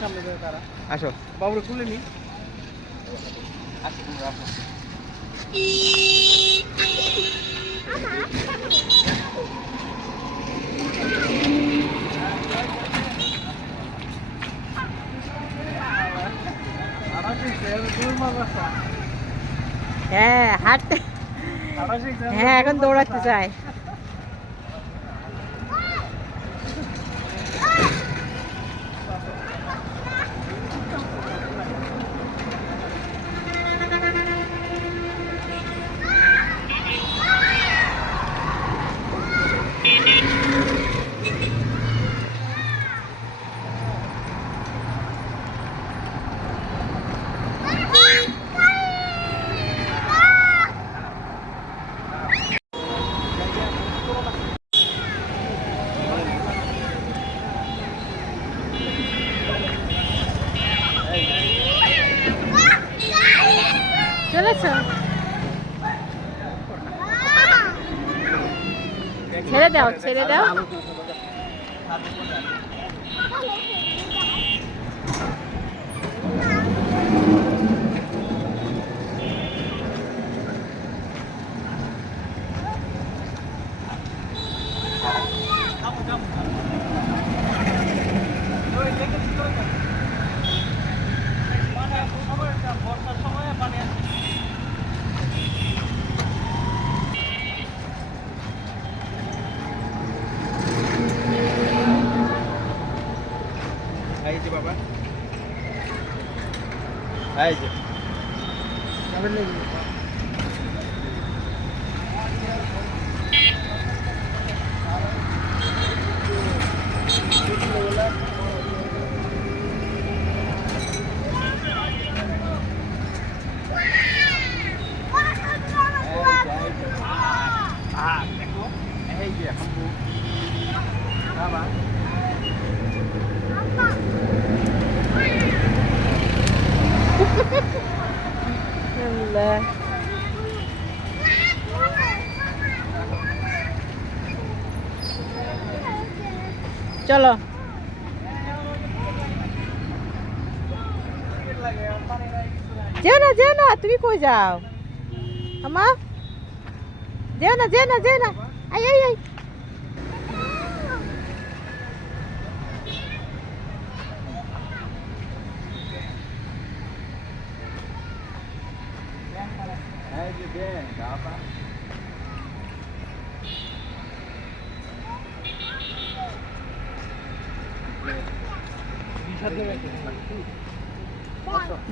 সামনে যাবে তারা। আসো বাবুরে খুলে নি। আসো তোমরা আসো। হ্যাঁ হাঁটতে, হ্যাঁ এখন দৌড়াতে চায়। চলেছ, ছেড়ে দাও ছেড়ে দাও। এই যে বাবা, এই যে দেখো এই যে হাম্বু বাবা। চলো যেও না তুমি কই যাও আমা, যেও না আই আই আই। এই যে দেন বাবা,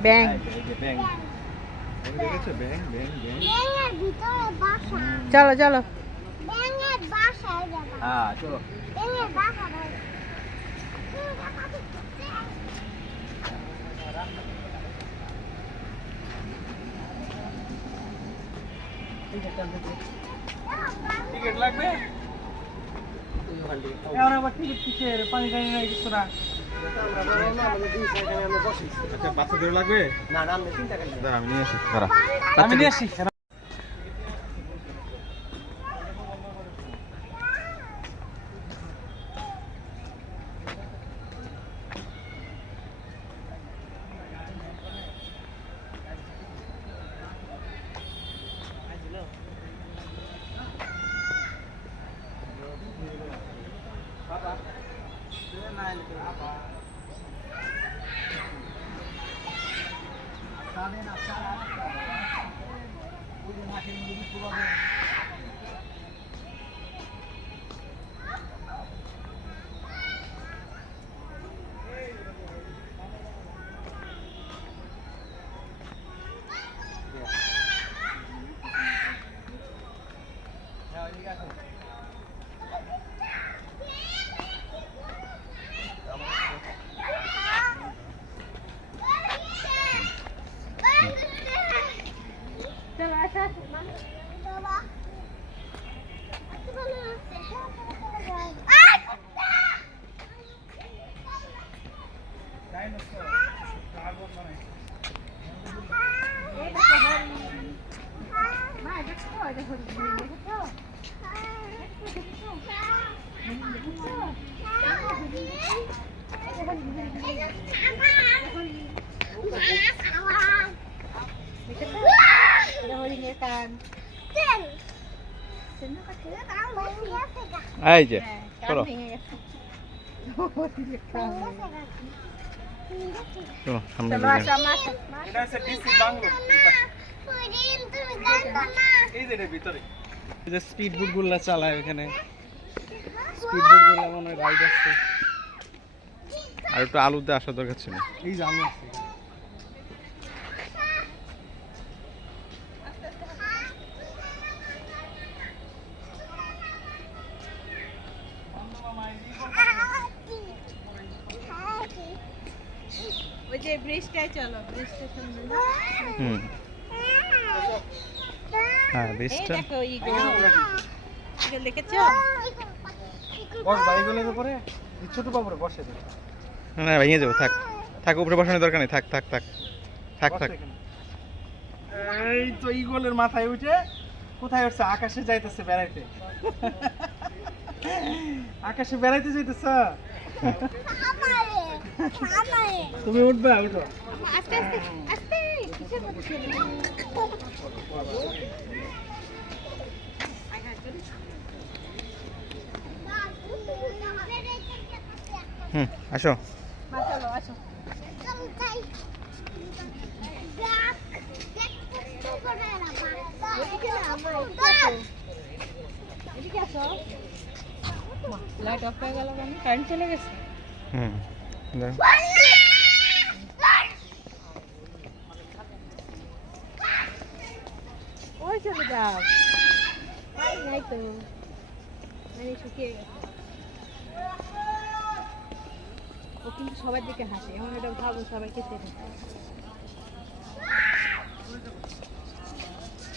ব্যাং, এই যে ব্যাং দেখেছো, ব্যাং ব্যাং ব্যাং। ব্যাঙের ভিতরে বাসা। চলো চলো। ব্যাঙের বাসায় যাবা। হ্যাঁ চলো। ব্যাঙের বাসা ভাই। টিকিট লাগবে? এখন আবার টিকিট কিসের? পানি টানি নাই কিছু না। আচ্ছা বাচ্চাদের লাগবে? না না আমরা 3 টাকা নিই। দাঁড়া আমি নিয়ে আসি, দাঁড়া আমি নিয়ে আসি। চলো আসো আসো। বাবা। দেখো এই যে চলো চলো সামনে চলো আসো আম্মা আসো। এটা হচ্ছে ডিসি বাংলো এই যে এটার ভিতরে এই যে স্পিড বোট গুলা চালায় ওখানে স্পিড বোট গুলা মনে রাইড আছে আর একটু আলুতে আসা দরকার ছিল এই যে আমি আছি ওই যে ব্রিজটায় চলো, ব্রিজটা সামনে না? হুম হ্যাঁ এই বেস্টটা দেখো ইগল দেখেছো? বস ভাই গুলোর উপরে এই ছোট বাবুরে বসে দে না ভেঙে যাবো থাক থাক উপরে বসানোর দরকার নেই থাক থাক থাক থাক থাক এই তো ইগলের মাথায় উঠে কোথায় উঠছে আকাশে যাইতেছে বেড়াইতে আকাশে বেড়াইতে যাইতেছ তুমি উঠবা উঠো আস্তে আস্তে আস্তে কিসের মধ্যে চলে হুম আসো মা চলো আসো। এদিকে না, আম্মা, এদিকে আসো। লাইট অফ হয়ে গেল কেন? কারেন্ট চলে গেছে? হুম দাঁড়াও। ওই চলে যাও, পানি নাই তো, পানি শুকিয়ে গেছে। ও কিন্তু সবার দিকে হাসে, এমন এটা ভাবো সবাইকে চেনে।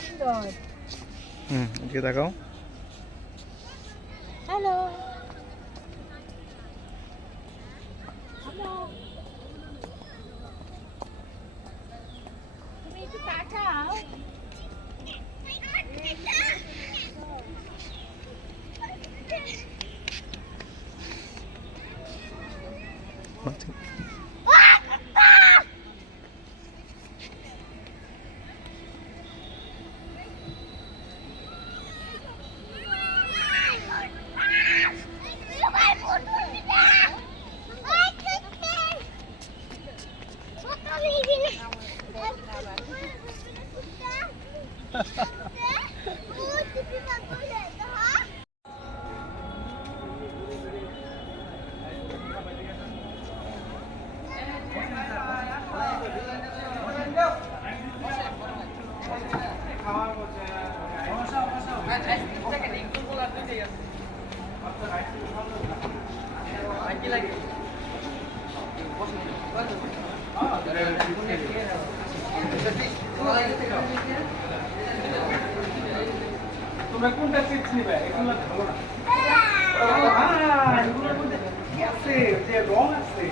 সুন্দর। হুম এদিকে তাকাও হ্যালো হ্যালো, তুমি একটু তাকাও। তোমরা কোনটা চিপস নিবে এগুলো ভালো না এগুলোর মধ্যে কি আছে যে রং আছে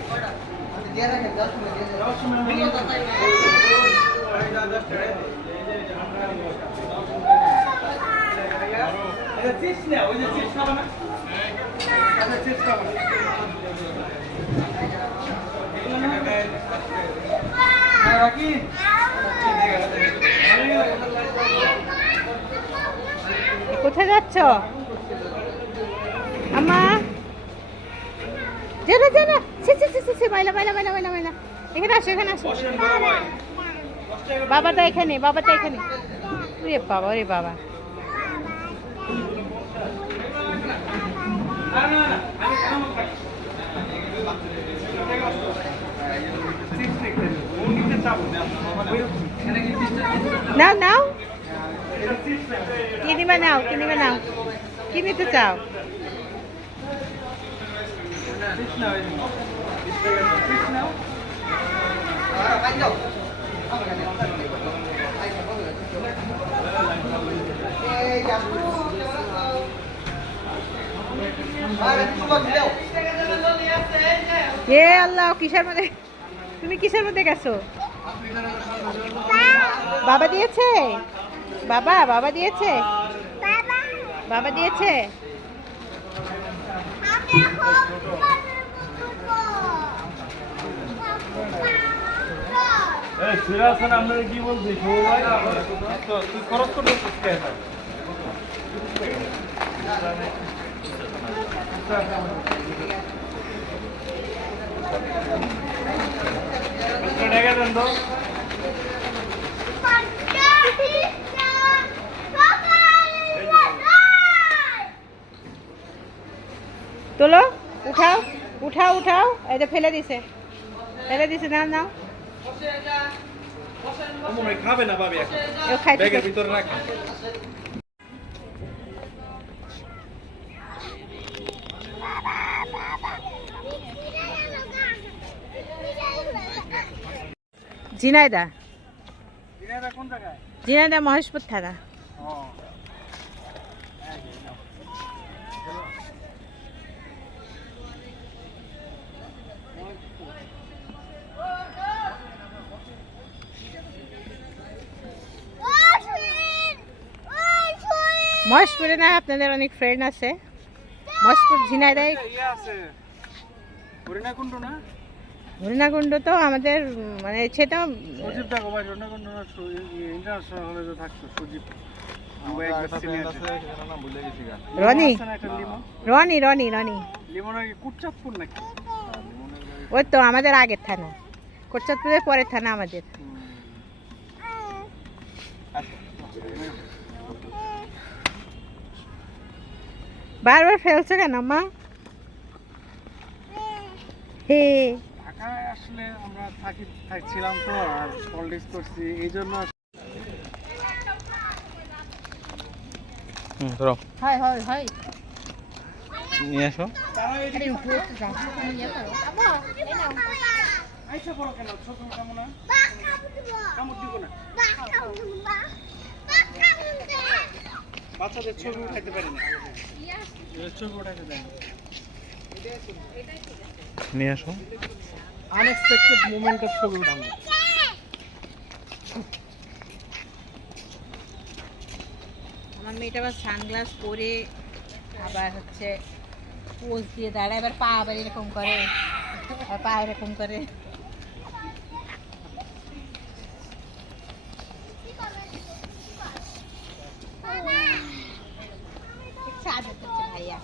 চিপস না ওই যে চিপস খাবো না চিপস খাবো না রাখি কোথায় যাচ্ছ আম্মা? যেন যেন সে মাইলা মাইলা মাইলা মাইলা মাইলা, এখানে আসো, এখানে আসো। বাবাটা এখানে, বাবাটা এখানে। রে বাবা, রে বাবা। নাও নাও, কি নিবে নাও, কি নিবে নাও, কি নিতে চাও? এ আল্লাহ, কিসের মধ্যে, তুমি কিসের মধ্যে গেছো? বাবা দিয়েছে, বাবা বাবা দিয়েছে, বাবা দিয়েছে। আমরা কি বলছি তুই খরচ করতে ডেকে দেন তো। তোলো, উঠাও উঠাও উঠাও, এটা ফেলে দিছে নাও নাও। খাবে না ভাবি এখন, ও খাইতে ব্যাগের ভিতরে রাখা। ঝিনাইদা, দিনাইদা কোন জায়গায়? ঝিনাইদা মহেশপুর থানা। ও মহেশপুরে না আপনাদের অনেক ফ্রেন্ড আছে? মহেশপুর ঝিনাইদায় ইয়ে আছে হরিণাকুণ্ড না? হরিণাকুণ্ড তো আমাদের মানে সেটা সজীব দেখো ভাই, হরিণাকুণ্ড না ইন্টারন্যাশনাল কলেজে থাকতো সজীব। দুবাই একবার senior ছিল। রনি আছে না একটা লিমন? রনি রনি রনি লিমন কি কুটচাঁদপুর নাকি? ওই তো আমাদের আগের থানা, কোটচাঁদপুরের পরের থানা আমাদের। বারবার ফেলছো কেন মা? হে ঢাকায় আসলে আমরা থাকছিলাম তো, আর পলিটিক্স করছি এই জন্য। ধরো হয় হয় হয় নিয়ে আসো। আইসা পড়ো কেন? ছোট কামো না, কামড় দিব না। বাচ্চাদের ছবি উঠাইতে পারি না, ছবি উঠাইতে দেয় না। নিয়ে আসো। আনএক্সপেক্টেড মোমেন্টের ছবি উঠাবো। আমার মেয়েটা আবার সানগ্লাস পরে আবার হচ্ছে পোজ দিয়ে দাঁড়ায়, এবার পা আবার এরকম করে, আর পা এরকম করে। সাজা করছে ভাইয়া।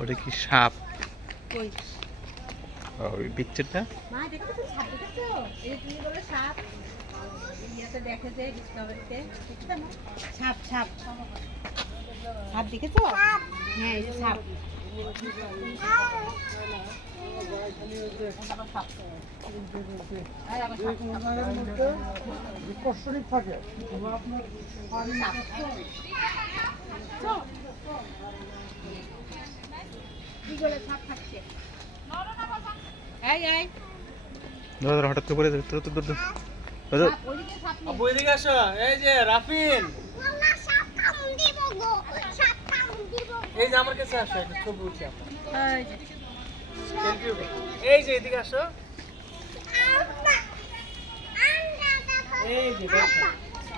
ওটা কি সাপ? কই ওই পিকচারটা মা দেখছো তো, সাপ দেখছো? এই তুমি বলে সাপ, ইয়েতে দেখে যে ডিসকভারিতে, দেখছো না? সাপ সাপ সাপ দেখেছো? হ্যাঁ এই যে সাপ। কষ্টরিক থাকে। ধরো ধরো, হঠাৎ করে পড়ে যাবে। ধরো ধরো ধরো ধরো। আব্বু এদিকে আসো, এই যে রাফিন, এই যে আমার কাছে আসো, একটা ছবি উঠি আপনার। সেলফি উঠি। এই যে এদিকে আসো, এই যে দেখো।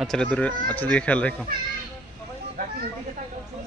আচ্ছা রে, দূরে আচ্ছা দিকে খেয়াল রেখো। রাফিন এদিকে তাকাও, ছবি।